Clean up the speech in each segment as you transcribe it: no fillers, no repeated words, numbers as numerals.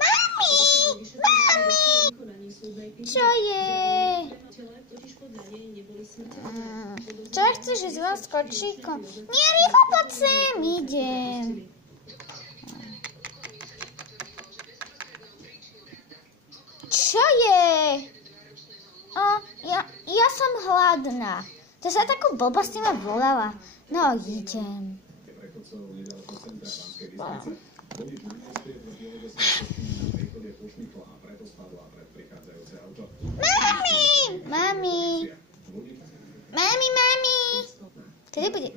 Mami! Mami! Čo je? Čo chceš ísť von s kočíkom? Nie, rýchlo poď sem, idem. Čo je? Ja som hladná. To sa takú blbosť ma volala. No, idem. Mami! Kedy bude?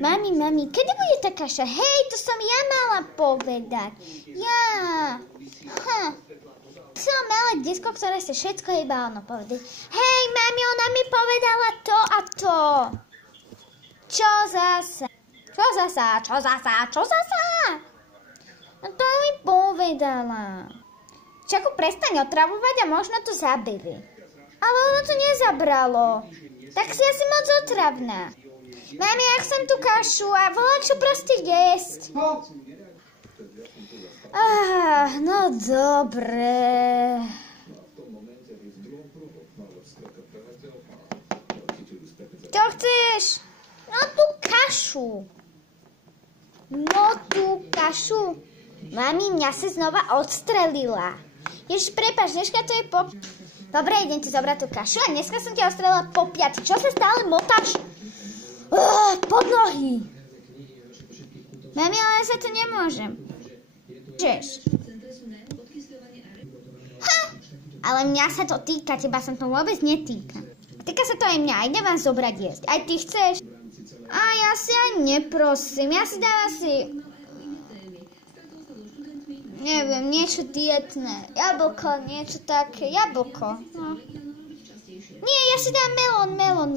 Mami, kedy bude tá kaša? Hej, to som ja mala povedať. Ja. To malé disko, ktoré sa všetko iba ono povedať. Hej, mami, ona mi povedala to a to. Čo zasa? No to mi povedala. Čaku, prestaň otravovať a možno to zabili. Ale ono to nezabralo. Tak si asi moc otravná. Mami, ja chcem tú kašu a volá čo proste jesť. No dobre. Čo chceš? No tú kašu. Mami, mňa si znova odstrelila. Ježiš, prepáč, dneska to je po... Dobre, idem ti zobrať tú kašu a dneska som ťa odstrelila po piati. Čo sa stále motáš? Pod nohy. Mami, ale ja sa to nemôžem. Ale mňa sa to týka, teba sa to vôbec netýka. Týka sa to aj mňa, idem vám zobrať jesť. Aj ty chceš? A ja si aj neprosím, ja si dám asi... Neviem, niečo dietné. Jablko, niečo také, jablko. No. Nie, ja si dám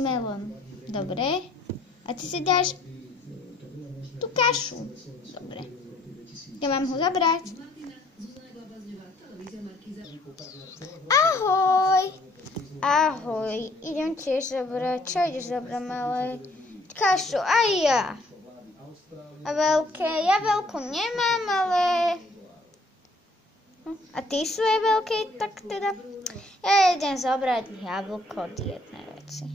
melón. Dobre. A ty si dáš tú kašu. Dobre. Ja mám ho zobrať. Ahoj. Idem tiež zobrať. Čo ideš zobrať, malé? Kašu, aj ja. A veľké? Ja veľkú nemám, ale... A ty sú aj veľké, tak teda... Ja idem zobrať jablko, dietné veci.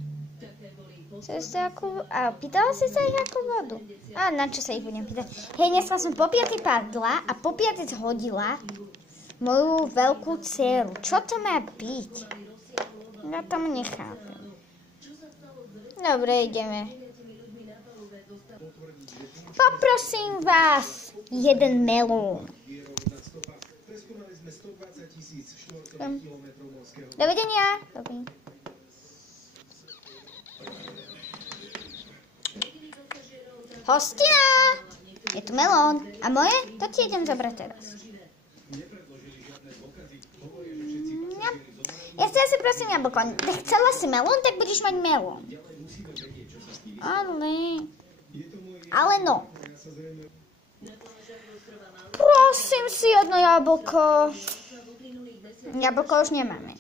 A pýtala si sa ich akú vodu? A na čo sa ich budem pýtať? Hej, dneska som po piaty padla a po piaty zhodila moju veľkú dceru. Čo to má byť? Ja tomu nechápem. Dobre, ideme. Poprosím vás, jeden melón. Dovidenia. Dobrý. Hostina! Je tu melón. A moje? To ti idem zobrať teraz. Ja si prosím jablko. Chcela si melón, tak budeš mať melón. Ale no. Prosím si jedno jablko. Jablko už nemáme.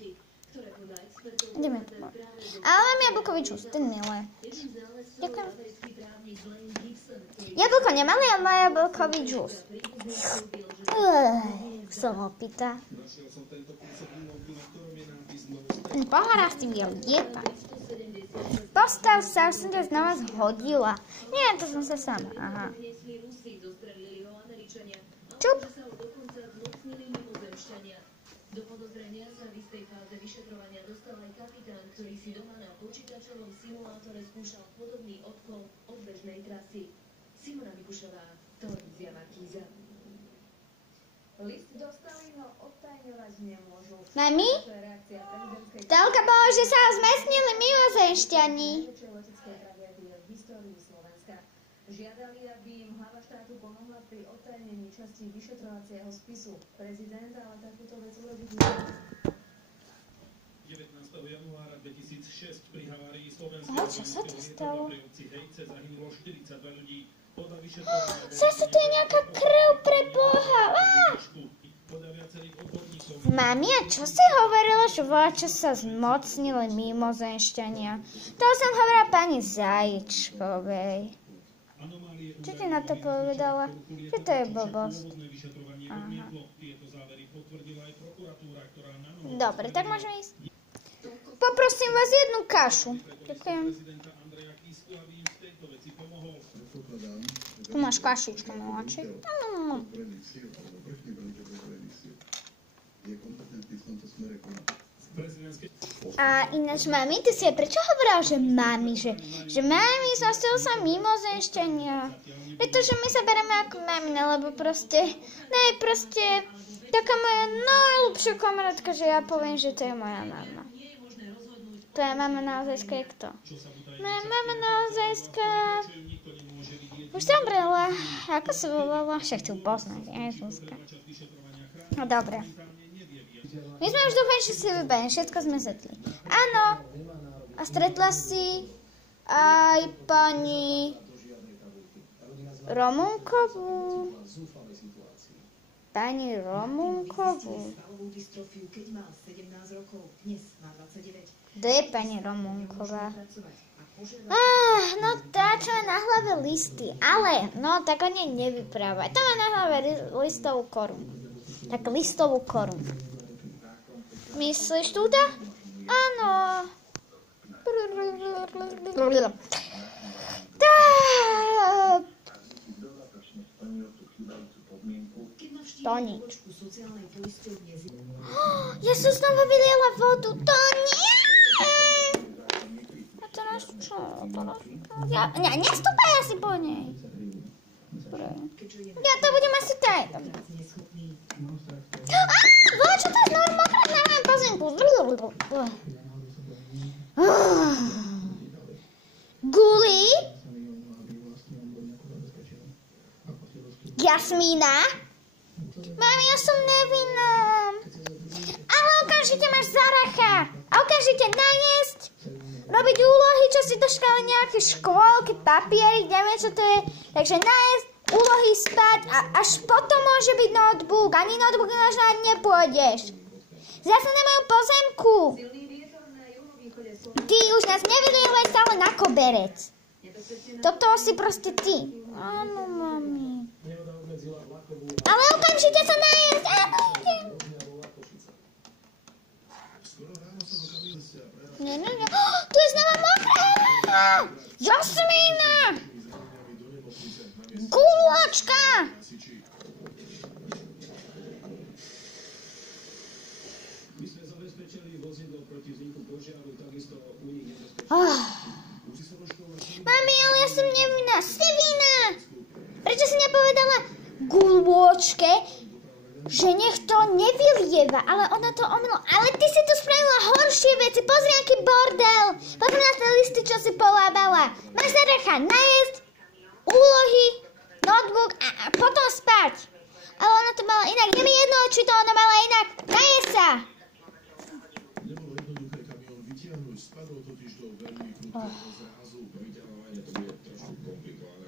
Ideme tu. Ale mám jablkový džús, ten milé. Ďakujem. Jablko nemalé, ale má jablkový džús. Som opýta. Pohľadá si bielý, dieta. Postav sa, už som ťa znova zhodila. Nie, to som sa sama. Aha. Čup. Do podozrenia sa v istej fáze vyšetrovania dostal aj kapitán, ktorý si doma na počítačovom simulátore skúšal podobný odklon od bežnej trasy. Simona Mikušová, televízia Markíza. List dostali, no odtajňovať nemôžu. Mami? Telka bolo, že sa zmestnili mimozemšťani. Žiadali, aby im hlava štátu pomohla pri odtajnení časti vyšetrovacieho spisu. Prezident ale takúto vec urobiť nemôže. 19. januára 2006 pri havárii slovenského vojenského Hejce zahynulo 42 ľudí. Podľa vyšetrovania... Zase to je nejaká krv pre Boha! Mami, a čo si hovorila, že čo sa zmocnili mimozemšťania? To som hovorila pani Zajíčkovej. Anomálie u Čo ti na to povedala? Že to je blbosť. Aha. Dobre, tak môžeme ísť. Poprosím vás jednu kašu. Ďakujem. Tu máš kašičku, miláčik. A ináč, mami, ty si aj prečo hovorila, že mami, že mami, zostil sa mimozemšťania. Pretože my sa bereme ako mamina, lebo proste, taká moja najlepšia kamarátka, že ja poviem, že to je moja mama. To je mama naozajská, je kto? Moja mama naozajská. Už som brala, ako sa volala? Však tu poznať, Ježuska. No dobre. My sme už dúfali, že si vybavíme, všetko sme zetli. Áno, a stretla si aj pani Romunkovú. Pani Romunkovú. Kto je pani Romunková? No tá, čo má na hlave listy. Ale, no tak o nej nevyprávaj. To má na hlave listovú korunu. Tak listovú korunu. Myslíš túto? Áno. To nič. Ja som znovu vyliela vodu. To nie! A teraz čo? Ja nestúpaj asi po nej. Ja to budem asi taj. Čo to je znovu mokré na mojom pozemku? Guli? Jasmína? Mami, ja som nevinná. Ale okamžite máš zaracha. A okamžite najesť, robiť úlohy, čo si doškali nejaké škôlky, papiery, neviem čo to je. Takže najesť, úlohy, spať a až potom môže byť notebook. Ani notebook nažnať nepôjdeš. Zase na mojom pozemku. Ty už nás nevylievaj stále na koberec. Toto si proste ty. Áno, mami. Ale okamžite sa najesť. Áno, idem. Nie. Tu je znova mokré. Jasmína. Gulačka. Mami, ale ja som nevinná. Si vinná. Prečo si nepovedala gulôčke, že nech to nevylieva, ale ona to omylo. Ale ty si tu spravila horšie veci. Pozri, aký bordel. Pozri na tie listy, čo si polábala. Máš zaracha najesť, úlohy, notebook a potom spať. Ale ona to mala inak. Je mi jedno, či to ona mala inak. Najesť sa. Nebolo jednoduché kamión vytiahnuť, spadol totiž do veľmi krutého zrázu. Vyťahovanie to bude trošku komplikované.